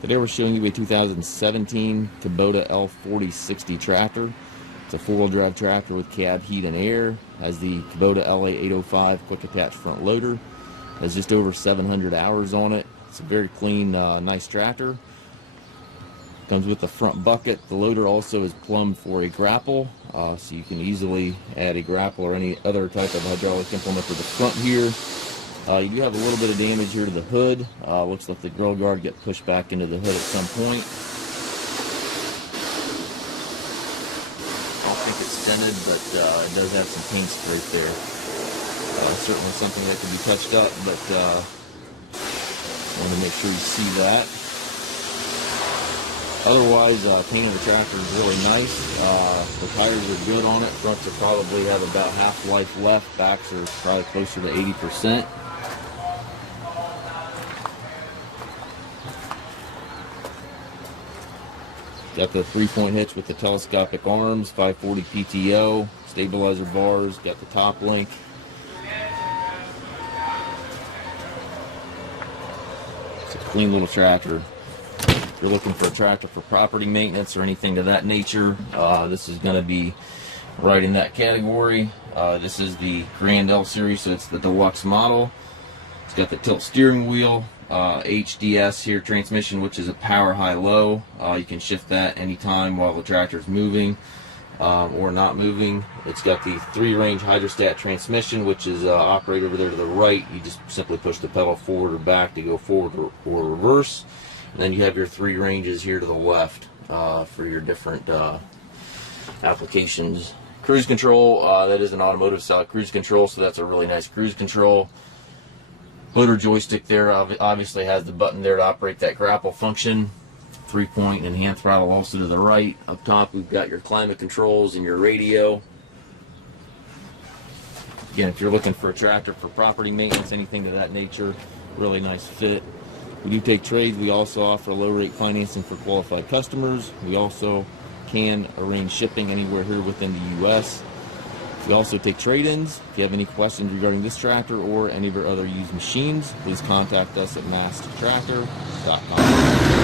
Today we're showing you a 2017 Kubota L4060 tractor. It's a four-wheel drive tractor with cab heat and air. Has the Kubota LA805 quick attach front loader. Has just over 700 hours on it. It's a very clean, nice tractor. Comes with the front bucket. The loader also is plumbed for a grapple, so you can easily add a grapple or any other type of hydraulic implement to the front here. You do have a little bit of damage here to the hood. Looks like the grill guard got pushed back into the hood at some point. I don't think it's dented, but it does have some paint scrape there. Certainly something that can be touched up, but I want to make sure you see that. Otherwise, paint of the tractor is really nice. The tires are good on it. Fronts will probably have about half life left. Backs are probably closer to 80%. Got the 3-point hitch with the telescopic arms, 540 PTO, stabilizer bars, got the top link. It's a clean little tractor. If you're looking for a tractor for property maintenance or anything of that nature, this is going to be right in that category. This is the Grand L series, so it's the Deluxe model. It's got the tilt steering wheel, HDS here transmission, which is a power high-low. You can shift that anytime while the tractor is moving or not moving. It's got the 3-range hydrostat transmission, which is operated over there to the right. You just simply push the pedal forward or back to go forward or reverse. And then you have your 3 ranges here to the left for your different applications. Cruise control, that is an automotive style cruise control, so that's a really nice cruise control. Motor joystick there obviously has the button there to operate that grapple function. 3-point and hand throttle also to the right. Up top we've got your climate controls and your radio. Again, if you're looking for a tractor for property maintenance, anything of that nature, really nice fit. We do take trades. We also offer low rate financing for qualified customers. We also can arrange shipping anywhere here within the U.S. We also take trade-ins. If you have any questions regarding this tractor or any of our other used machines, please contact us at maskedtractor.com.